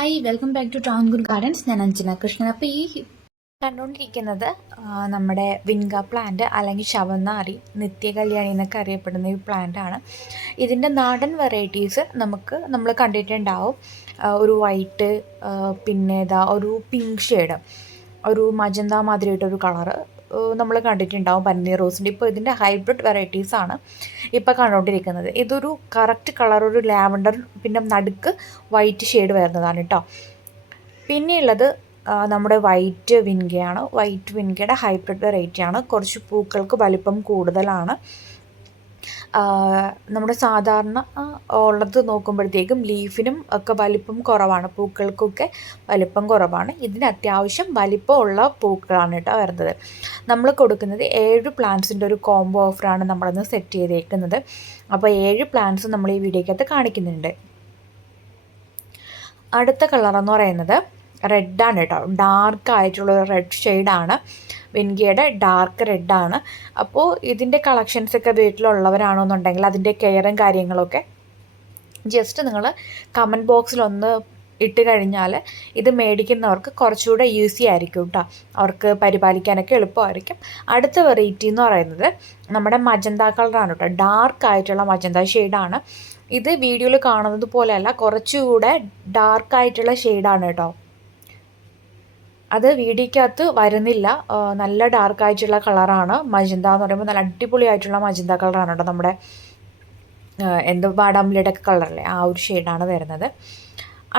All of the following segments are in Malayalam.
Hi welcome back to Travancore gardens. ഞാൻ അഞ്ജന കൃഷ്ണൻ. അപ്പോൾ ഈ കണ്ടുകൊണ്ടിരിക്കുന്നത് നമ്മുടെ വിൻഗ പ്ലാന്റ് അല്ലെങ്കിൽ ശവന്നാറി, നിത്യകല്യാണി എന്നൊക്കെ അറിയപ്പെടുന്ന ഈ പ്ലാന്റാണ്. ഇതിൻ്റെ നാടൻ വെറൈറ്റീസ് നമ്മൾ കണ്ടിട്ടുണ്ടാവും. ഒരു വൈറ്റ്, പിന്നെ ഇതാ ഒരു പിങ്ക് ഷെയ്ഡ്, ഒരു മജന്ത മാതിരിയായിട്ടൊരു കളറ് നമ്മൾ കണ്ടിട്ടുണ്ടാവും പന്നീർ റോസിൻ്റെ. ഇപ്പോൾ ഇതിൻ്റെ ഹൈബ്രിഡ് വെറൈറ്റീസാണ് ഇപ്പോൾ കണ്ടുകൊണ്ടിരിക്കുന്നത്. ഇതൊരു കറക്റ്റ് കളർ, ഒരു ലാവൻഡർ, പിന്നെ നടുക്ക് വൈറ്റ് ഷെയ്ഡ് വരുന്നതാണ് കേട്ടോ. പിന്നെയുള്ളത് നമ്മുടെ വൈറ്റ് വിൻഗയാണ്. വൈറ്റ് വിൻഗയുടെ ഹൈബ്രിഡ് വെറൈറ്റിയാണ്. കുറച്ച് പൂക്കൾക്ക് വലിപ്പം കൂടുതലാണ്. നമ്മുടെ സാധാരണ ഉള്ളത് നോക്കുമ്പോഴത്തേക്കും ലീഫിനും ഒക്കെ വലിപ്പം കുറവാണ്, പൂക്കൾക്കൊക്കെ വലിപ്പം കുറവാണ്. ഇതിന് അത്യാവശ്യം വലിപ്പമുള്ള പൂക്കളാണ് കേട്ടോ വരുന്നത്. നമ്മൾ കൊടുക്കുന്നത് 7 പ്ലാന്റ്സിൻ്റെ ഒരു കോംബോ ഓഫറാണ് നമ്മളിന്ന് സെറ്റ് ചെയ്തേക്കുന്നത്. അപ്പോൾ 7 പ്ലാന്റ്സ് നമ്മൾ ഈ വീഡിയോക്കകത്ത് കാണിക്കുന്നുണ്ട്. അടുത്ത കളറെന്ന് പറയുന്നത് റെഡാണ് കേട്ടോ. ഡാർക്ക് ആയിട്ടുള്ളൊരു റെഡ് ഷെയ്ഡാണ്. വിൻഗയുടെ ഡാർക്ക് റെഡാണ്. അപ്പോൾ ഇതിൻ്റെ കളക്ഷൻസൊക്കെ വീട്ടിലുള്ളവരാണെന്നുണ്ടെങ്കിൽ അതിൻ്റെ കെയറും കാര്യങ്ങളൊക്കെ ജസ്റ്റ് നിങ്ങൾ കമൻറ്റ് ബോക്സിലൊന്ന് ഇട്ട് കഴിഞ്ഞാൽ ഇത് മേടിക്കുന്നവർക്ക് കുറച്ചുകൂടെ ഈസി ആയിരിക്കും കേട്ടോ. അവർക്ക് പരിപാലിക്കാനൊക്കെ എളുപ്പമായിരിക്കും. അടുത്ത വെറൈറ്റി എന്ന് പറയുന്നത് നമ്മുടെ മജന്ത കളറാണ് കേട്ടോ. ഡാർക്ക് ആയിട്ടുള്ള മജന്ത ഷെയ്ഡാണ്. ഇത് വീഡിയോയിൽ കാണുന്നത് പോലെയല്ല, കുറച്ചുകൂടെ ഡാർക്കായിട്ടുള്ള ഷെയ്ഡാണ് കേട്ടോ. അത് വീഡിയോക്കകത്ത് വരുന്നില്ല. നല്ല ഡാർക്കായിട്ടുള്ള കളറാണ്. മജന്ത എന്ന് പറയുമ്പോൾ നല്ല അടിപൊളിയായിട്ടുള്ള മജന്ത കളറാണ് കേട്ടോ. നമ്മുടെ വാടാമ്പലിയുടെ ഒക്കെ കളറല്ലേ, ആ ഒരു ഷെയ്ഡാണ് വരുന്നത്.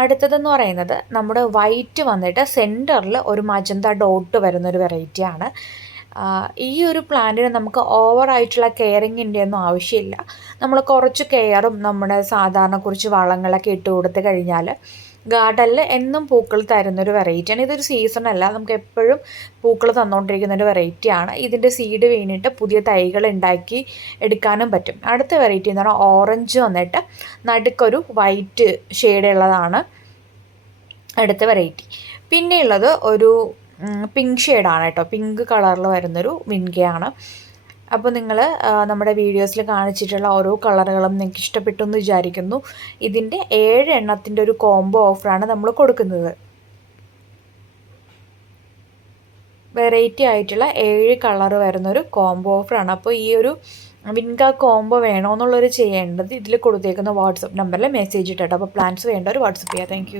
അടുത്തതെന്ന് പറയുന്നത് നമ്മുടെ വൈറ്റ് വന്നിട്ട് സെൻറ്ററിൽ ഒരു മജന്ത ഡോട്ട് വരുന്നൊരു വെറൈറ്റിയാണ്. ഈ ഒരു പ്ലാന്റിന് നമുക്ക് ഓവറായിട്ടുള്ള കെയറിങ്ങിൻ്റെ ഒന്നും ആവശ്യമില്ല. നമ്മൾ കുറച്ച് കെയറും നമ്മുടെ സാധാരണ കുറച്ച് വളങ്ങളൊക്കെ ഇട്ട് കൊടുത്ത് കഴിഞ്ഞാൽ ഗാർഡനിൽ എന്നും പൂക്കൾ തരുന്നൊരു വെറൈറ്റിയാണ്. ഇതൊരു സീസണല്ല, നമുക്ക് എപ്പോഴും പൂക്കൾ തന്നുകൊണ്ടിരിക്കുന്നൊരു വെറൈറ്റിയാണ്. ഇതിൻ്റെ സീഡ് വീണിട്ട് പുതിയ തൈകൾ ഉണ്ടാക്കി എടുക്കാനും പറ്റും. അടുത്ത വെറൈറ്റി എന്ന് പറഞ്ഞാൽ ഓറഞ്ച് വന്നിട്ട് നടുക്കൊരു വൈറ്റ് ഷെയ്ഡ് ഉള്ളതാണ് അടുത്ത വെറൈറ്റി. പിന്നെയുള്ളത് ഒരു പിങ്ക് ഷെയ്ഡാണ് കേട്ടോ. പിങ്ക് കളറിൽ വരുന്നൊരു വിൻഗയാണ്. അപ്പോൾ നിങ്ങൾ നമ്മുടെ വീഡിയോസിൽ കാണിച്ചിട്ടുള്ള ഓരോ കളറുകളും നിങ്ങൾക്ക് ഇഷ്ടപ്പെട്ടു എന്ന് വിചാരിക്കുന്നു. ഇതിൻ്റെ 7 എണ്ണത്തിൻ്റെ ഒരു കോംബോ ഓഫറാണ് നമ്മൾ കൊടുക്കുന്നത്. വെറൈറ്റി ആയിട്ടുള്ള 7 കളർ വരുന്നൊരു കോംബോ ഓഫറാണ്. അപ്പോൾ ഈ ഒരു വിൻഗ കോംബോ വേണമെന്നുള്ളൊരു ചെയ്യേണ്ടത് ഇതിൽ കൊടുത്തേക്കുന്ന വാട്സപ്പ് നമ്പറിൽ മെസ്സേജ് ഇട്ടിട്ട്. അപ്പോൾ പ്ലാൻസ് വേണ്ടവർ വാട്സപ്പ് ചെയ്യുക. താങ്ക്